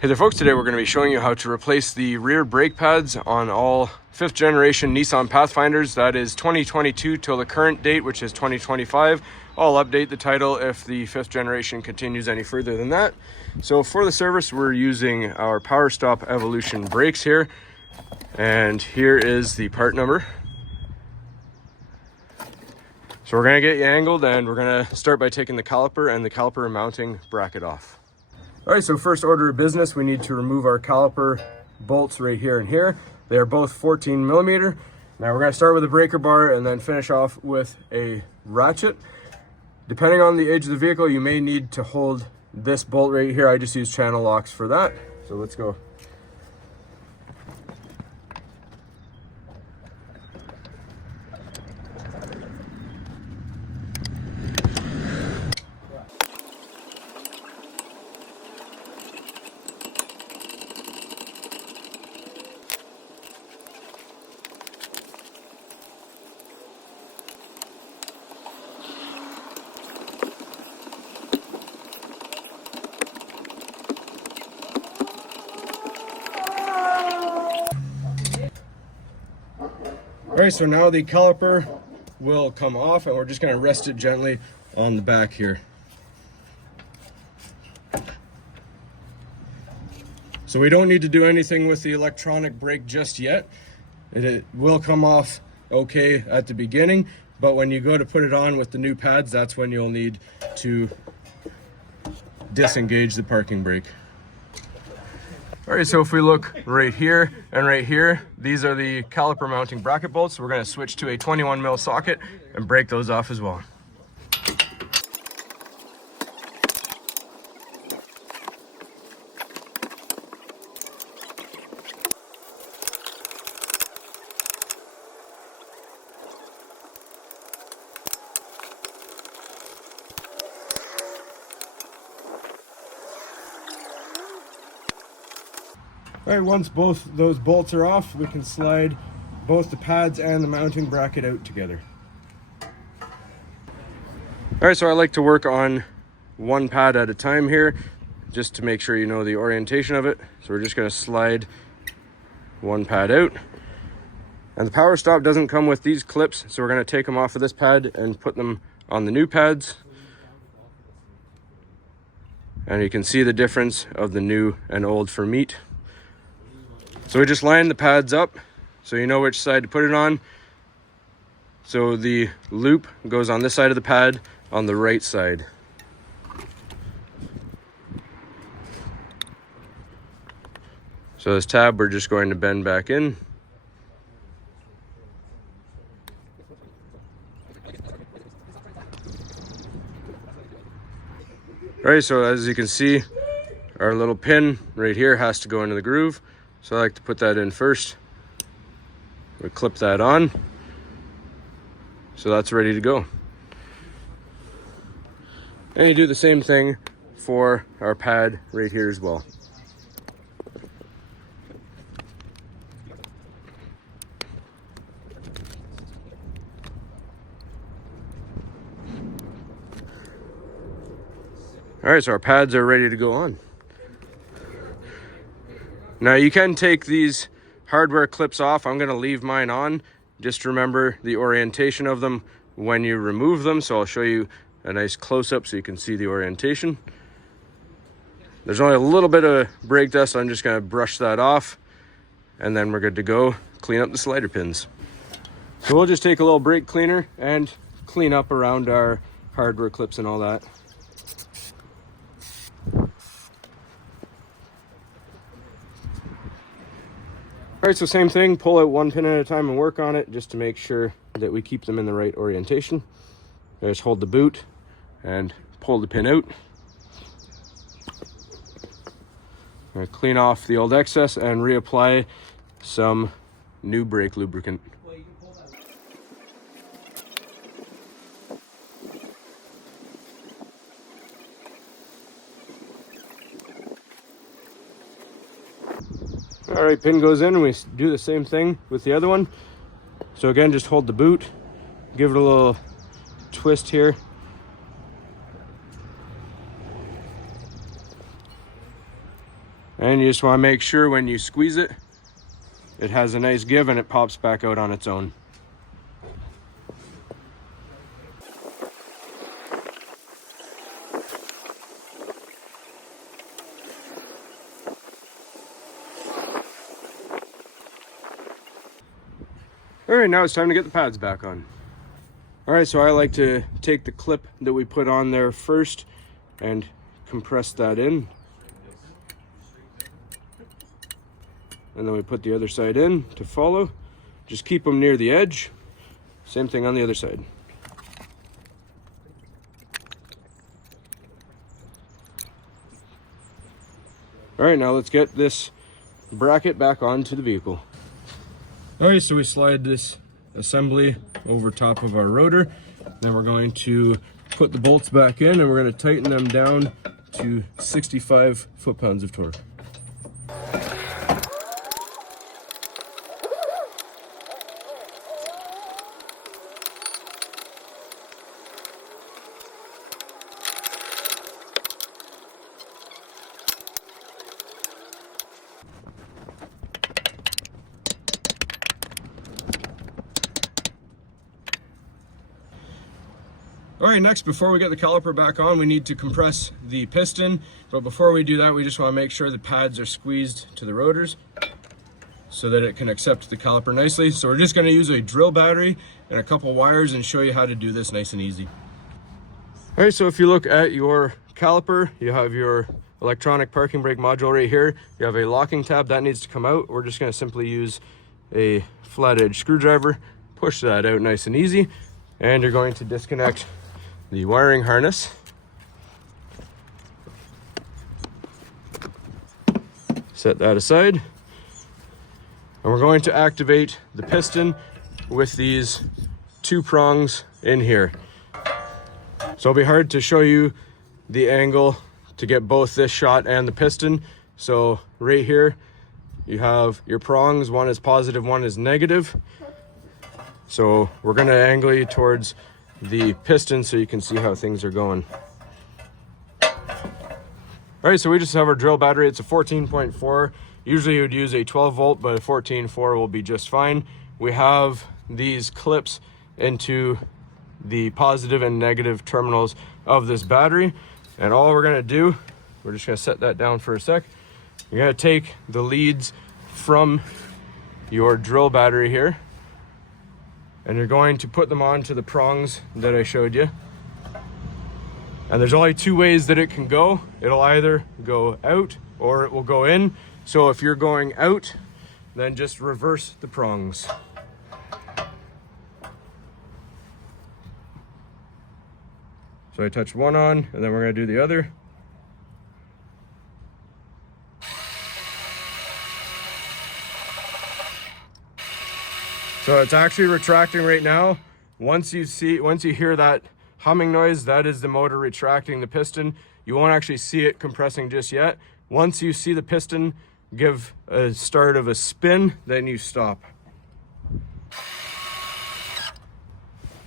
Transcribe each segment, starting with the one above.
Hey there folks, today we're going to be showing you how to replace the rear brake pads on all 5th generation Nissan Pathfinders. That is 2022 till the current date, which is 2025. I'll update the title if the 5th generation continues any further than that. So for the service, we're using our Powerstop Evolution brakes here. And here is the part number. So we're going to get you angled and we're going to start by taking the caliper and the caliper mounting bracket off. All right, so first order of business, we need to remove our caliper bolts right here and here. They are both 14 millimeter. Now we're going to start with a breaker bar and then finish off with a ratchet. Depending on the age of the vehicle, you may need to hold this bolt right here. I just use channel locks for that. So let's go. All right, so now the caliper will come off and we're just going to rest it gently on the back here. So we don't need to do anything with the electronic brake just yet. It will come off okay at the beginning, but when you go to put it on with the new pads, that's when you'll need to disengage the parking brake. All right, so if we look right here and right here, these are the caliper mounting bracket bolts. We're going to switch to a 21 mil socket and break those off as well. All right, once both those bolts are off, we can slide both the pads and the mounting bracket out together. All right, so I like to work on one pad at a time here, just to make sure you know the orientation of it. So we're just gonna slide one pad out. And the Powerstop doesn't come with these clips, so we're gonna take them off of this pad and put them on the new pads. And you can see the difference of the new and old for meat. So we just line the pads up so you know which side to put it on. So the loop goes on this side of the pad on the right side. So this tab we're just going to bend back in. All right, so as you can see, our little pin right here has to go into the groove. So I like to put that in first. We clip that on. So that's ready to go. And you do the same thing for our pad right here as well. All right, so our pads are ready to go on. Now you can take these hardware clips off. I'm going to leave mine on. Just remember the orientation of them when you remove them. So I'll show you a nice close-up so you can see the orientation. There's only a little bit of brake dust. I'm just going to brush that off and then we're good to go. Clean up the slider pins. So we'll just take a little brake cleaner and clean up around our hardware clips and all that. All right, so same thing, pull out one pin at a time and work on it just to make sure that we keep them in the right orientation. Just hold the boot and pull the pin out. Clean off the old excess and reapply some new brake lubricant. All right, pin goes in and we do the same thing with the other one. So again, just hold the boot, give it a little twist here. And you just want to make sure when you squeeze it, it has a nice give and it pops back out on its own. All right, now it's time to get the pads back on. All right, so I like to take the clip that we put on there first and compress that in. And then we put the other side in to follow. Just keep them near the edge. Same thing on the other side. All right, now let's get this bracket back onto the vehicle. All right, so we slide this assembly over top of our rotor. Then we're going to put the bolts back in and we're going to tighten them down to 65 foot-pounds of torque. All right, next, before we get the caliper back on, we need to compress the piston. But before we do that, we just want to make sure the pads are squeezed to the rotors so that it can accept the caliper nicely. So we're just going to use a drill battery and a couple wires and show you how to do this nice and easy. All right, so if you look at your caliper, you have your electronic parking brake module right here. You have a locking tab that needs to come out. We're just going to simply use a flat edge screwdriver, push that out nice and easy, and you're going to disconnect the wiring harness. Set that aside. And we're going to activate the piston with these two prongs in here. So it'll be hard to show you the angle to get both this shot and the piston. So right here, you have your prongs. One is positive, one is negative. So we're gonna angle you towards the piston so you can see how things are going. All right, so we just have our drill battery. It's a 14.4. Usually you would use a 12 volt, but a 14.4 will be just fine. We have these clips into the positive and negative terminals of this battery. And all we're gonna do, we're just gonna set that down for a sec. You're gonna take the leads from your drill battery here, and you're going to put them onto the prongs that I showed you. And there's only two ways that it can go. It'll either go out or it will go in. So if you're going out, then just reverse the prongs. So I touched one on, and then we're gonna do the other. So it's actually retracting right now. Once you hear that humming noise, that is the motor retracting the piston. You won't actually see it compressing just yet. Once you see the piston give a start of a spin, then you stop.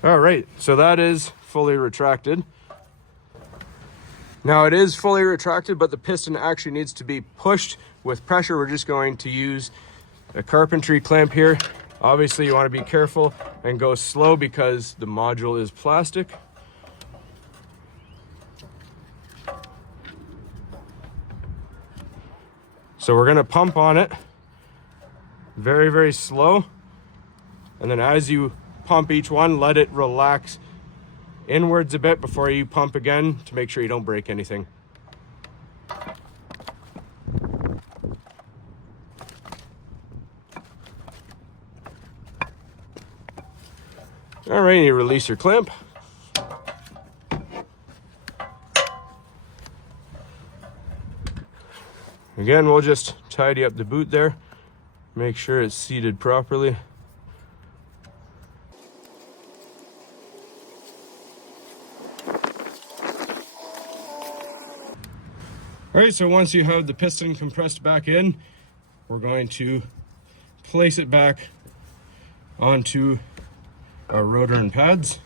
All right, so that is fully retracted. Now it is fully retracted, but the piston actually needs to be pushed with pressure. We're just going to use a carpentry clamp here. Obviously you want to be careful and go slow because the module is plastic. So we're going to pump on it very, very slow. And then as you pump each one, let it relax inwards a bit before you pump again to make sure you don't break anything. All right, you release your clamp. Again, we'll just tidy up the boot there, make sure it's seated properly. All right, so once you have the piston compressed back in, we're going to place it back onto our rotor and pads.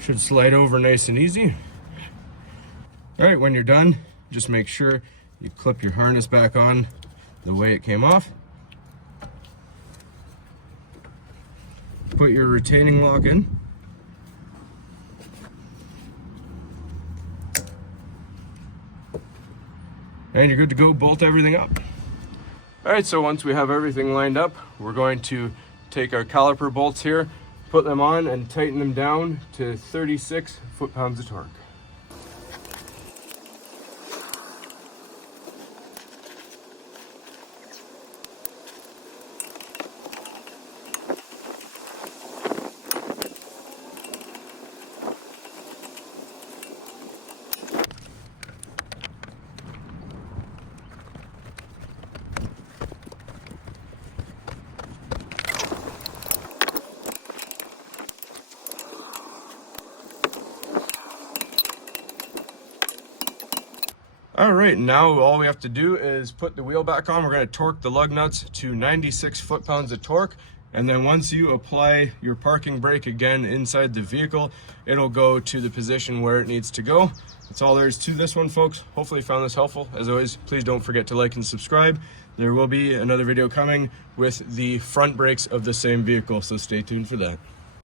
Should slide over nice and easy. All right, when you're done, just make sure you clip your harness back on the way it came off. Put your retaining lock in. And you're good to go. Bolt everything up. All right, so once we have everything lined up, we're going to take our caliper bolts here, put them on and tighten them down to 36 foot-pounds of torque. All right, now all we have to do is put the wheel back on. We're going to torque the lug nuts to 96 foot-pounds of torque. And then once you apply your parking brake again inside the vehicle, it'll go to the position where it needs to go. That's all there is to this one, folks. Hopefully you found this helpful. As always, please don't forget to like and subscribe. There will be another video coming with the front brakes of the same vehicle, so stay tuned for that.